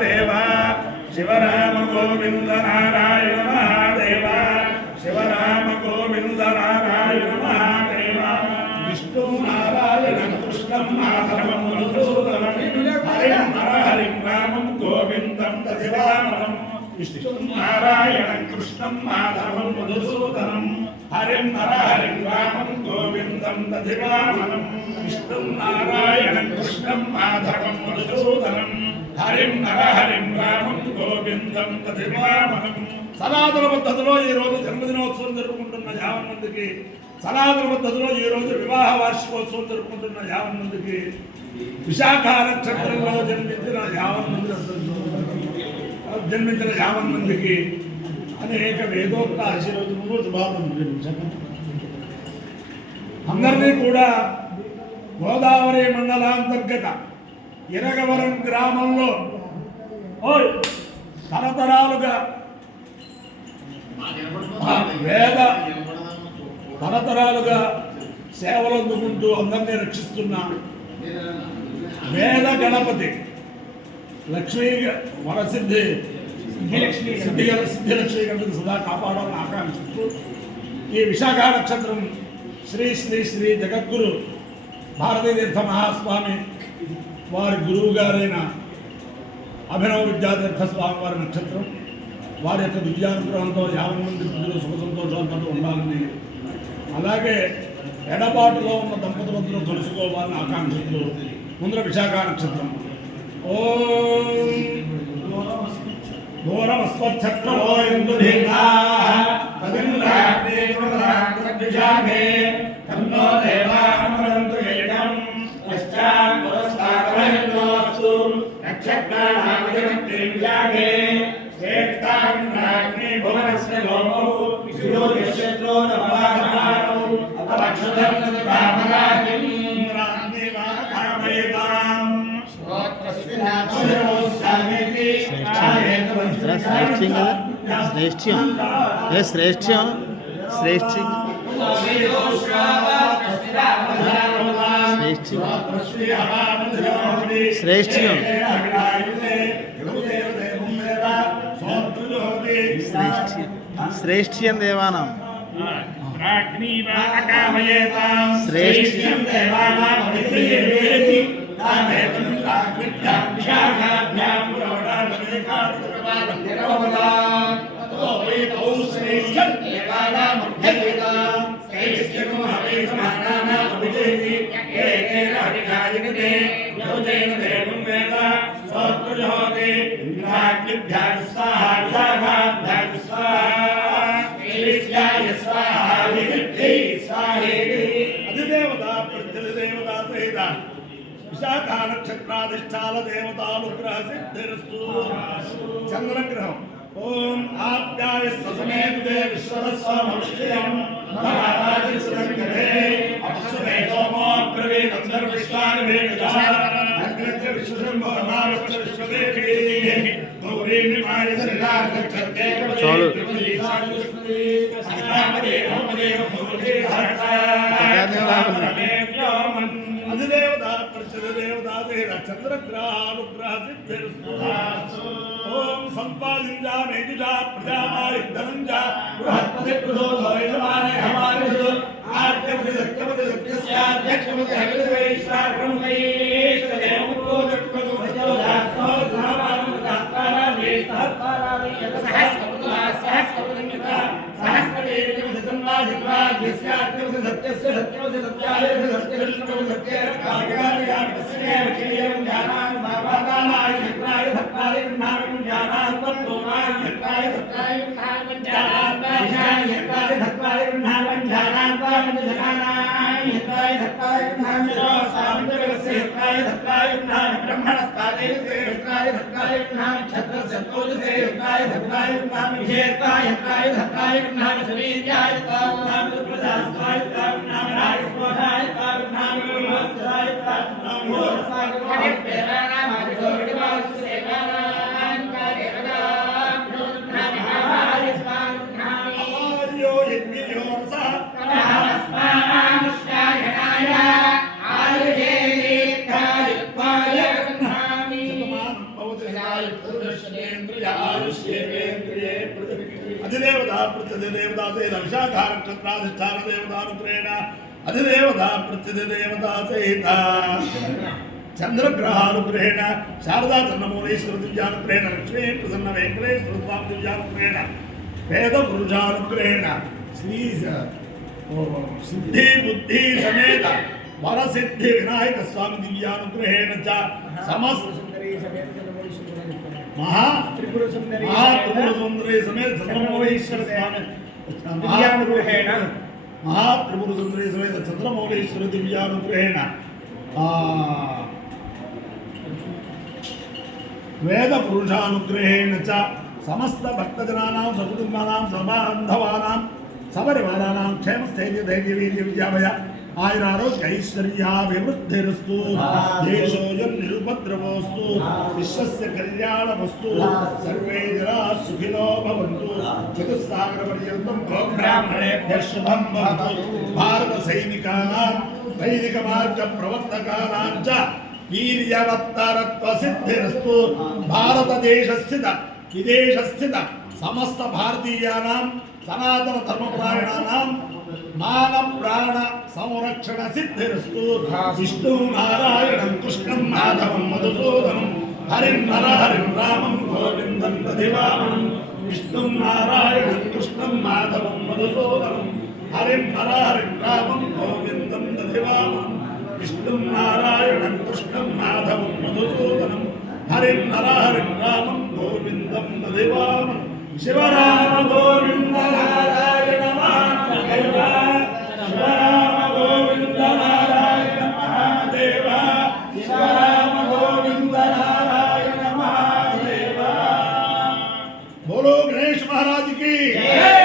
महादेव शिवराम गोविंद नारायण महादेव शिवराम गोविंद नारायण महादेव विष्णु नारायण कृष्णं माधवं मधुसूदनं हरिं हरिं रामं गोविंदं दधिवामनं विष्णु नारायण कृष्णं माधवं मधुसूदनं हरिं रामं गोविंदं दधिवामनं विष्णु नारायण कृष्णं माधवं मधुसूदनं हरिं रामं गोविंदं दधिवामनं సనాతన పద్ధతిలో ఈ రోజు జన్మదినోత్సవం జరుపుకుంటున్న 50 మందికి సనాతన పద్ధతిలో ఈ రోజు వివాహ వార్షికోత్సవం జరుపుకుంటున్న 50 మందికి విశాఖ నక్షత్రంలో జన్మించిన 50 మందికి అనేక వేదోక్త ఆశీర్వచనములు శుభాకాంక్షలు అందరినీ కూడా గోదావరి మండలాంతర్గత ఇరగవరం గ్రామంలో తరతరాలుగా తరతరాలుగా సేవలు అందుకుంటూ అందరినీ రక్షిస్తున్న వేద గణపతి లక్ష్మీ వరసిద్ధి సిద్ధిలక్ష్మీ గణపతి సదా కాపాడాలని ఆకాంక్షిస్తూ ఈ విశాఖ నక్షత్రం శ్రీ శ్రీ శ్రీ జగద్గురు భారతీతీర్థ మహాస్వామి వారి గురువు గారైన అభినవ విద్యాతీర్థ స్వామి వారి నక్షత్రం వారి యొక్క దివ్యానుగ్రహంతో 50 మంది ప్రజలు సుఖ సంతోషాలతో ఉండాలని అలాగే ఎడబాటులో ఉన్న దంపతులందరూ కలుసుకోవాలని ఆకాంక్షిస్తూ ముందర విశాఖ నక్షత్రం ఓం भुवनस्य लोमौ विष्णुर्यक्षत्रो नववाहनारौ अपलक्षधर्मदामराजिं रामेवाकामयताम् श्रेष्ठ्यं श्रेष्ठ्यं श्रेष्ठ्यं श्रेष्ठ्यं श्रेष्ठ्यं देवानां श्रेष्ठ्यं देवानां విశాఖ నక్షత్రాధిష్టాల దేవతానుగ్రహ సిద్ధిరస్తు చంద్రగ్రహం ఓం ఆప్యాయ ససమేతుదే విశ్వరస్వమక్షయం మహారాజసురంగదే అప్సుదే సోమో బ్రవీత్ అంతర్విశ్వాని వేదః అగ్రత్య విశ్వశంభో నామస్త విశ్వదేవి గౌరీ నిమాయ శ్రీరాజక్షత్రే చాలు అధిదేవతా ప్రచదేవతా చంద్రగ్రహానుగ్రహ సిద్ధిరస్తు ఓం సంపాదించా మేజుజా ప్రజామాయి ధనంజా బృహస్పతి ప్రసోదోయ సమానే హమారే ఆర్యపతి సత్యపతి సత్యస్యాధ్యక్షపతి హరివేశ్వరమేశ్వర దేవముకోదత్వదు భజోదాస్తో సమానం దాస్తారామే సహస్రారామే సహస్రపతి సహస్రపతి విధంవా జిత్వా యస్యాత్యపతి సత్యస్య సత్యపతి సత్యాయ సత్యవిష్ణువు సత్య కార్యకార్యస్య విషయం జ్ఞానాన్ భావాదానాయ చిత్రాయ సత్యాయ జ్ఞానం జ్ఞానాన్ తత్వమాయ చిత్రాయ సత్యాయ జ్ఞానం జ్ఞానాన్ విషయాయ చిత్రాయ సత్యాయ జ్ఞానం జ్ఞానాన్ జ్ఞానాయ చిత్రాయ సత్యాయ జ్ఞానం సామంతరస్య చిత్రాయ సత్యాయ జ్ఞానం బ్రహ్మణస్తాదే చిత్రాయ సత్యాయ జ్ఞానం ఛత్రస్య తోజసే చిత్రాయ సత్యాయ జ్ఞానం విషేతాయ చిత్రాయ సత్యాయ జ్ఞానం శరీర్యాయ జ్ఞానం ప్రజాస్తాయ జ్ఞానం రాజస్వధాయ జ్ఞానం మోక్షాయ జ్ఞానం మోక్షాయ జ్ఞానం अधिदेवता प्रत्यधिदेवता सहित विशाखा नक्षत्राधिष्ठान देवतानुग्रहेण अधिदेवता प्रत्यधिदेवता सहित चंद्रग्रहानुग्रहेण शारदा चंद्रमौलेश्वर दिव्यानुग्रहेण लक्ष्मी प्रसन्न वेंकटेश्वर स्वामी दिव्यानुग्रहेण वेद पुरुषानुग्रहेण श्री सिद्धि बुद्धि समेत वरसिद्धि विनायक स्वामी दिव्यानुग्रहेण च समस्त महा त्रिपुर सुंदरी समेत चंद्रमौलेश्वर स्वामी दिव्यानुग्रहेण महा त्रिपुर सुंदरी समेत चंद्रमौलेश्वर दिव्यानुग्रहेण वेद पुरुषानुग्रहेण च समस्त भक्तजनानां सकुटुंबानां सर्वबान्धवानां सपरिवाराणां क्षेम स्थैर्य धैर्य वीर्य विद्याभय आयुरारोग्य ऐश्वर्याभिवृद्धिरस्तु देशोऽयं निरुपद्रवोऽस्तु विश्वस्य कल्याणमस्तु सर्वे जनाः सुखिनो भवन्तु चतुस्सागरपर्यन्तं गोब्राह्मणेभ्यः शुभं भवतु भारतसैनिकानां वैदिकमार्गप्रवर्तकानां च वीर्यवत्तरत्वसिद्धिरस्तु भारतदेशस्थित विदेशस्थित समस्त भारतीयानां सनातन धर्मपरायणानां मान प्राण संरक्षण सिद्धिरस्तु विष्णु नारायणं कृष्णं माधवं मधुसूदनं हरिं नर हरिं रामं गोविन्दं दधिवामनं विष्णु नारायणं कृष्णं माधवं मधुसूदनं हरिं नर हरिं रामं गोविन्दं दधिवामनं विष्णु नारायणं कृष्णं माधवं मधुसूदनं हरिं नर हरिं रामं गोविन्दं दधिवामनं शिवराम गोविन्द नारायण महादेव शिवराम गोविन्द नारायण महादेव शिवराम गोविन्द नारायण महादेव बोलो गणेश महाराज की जय।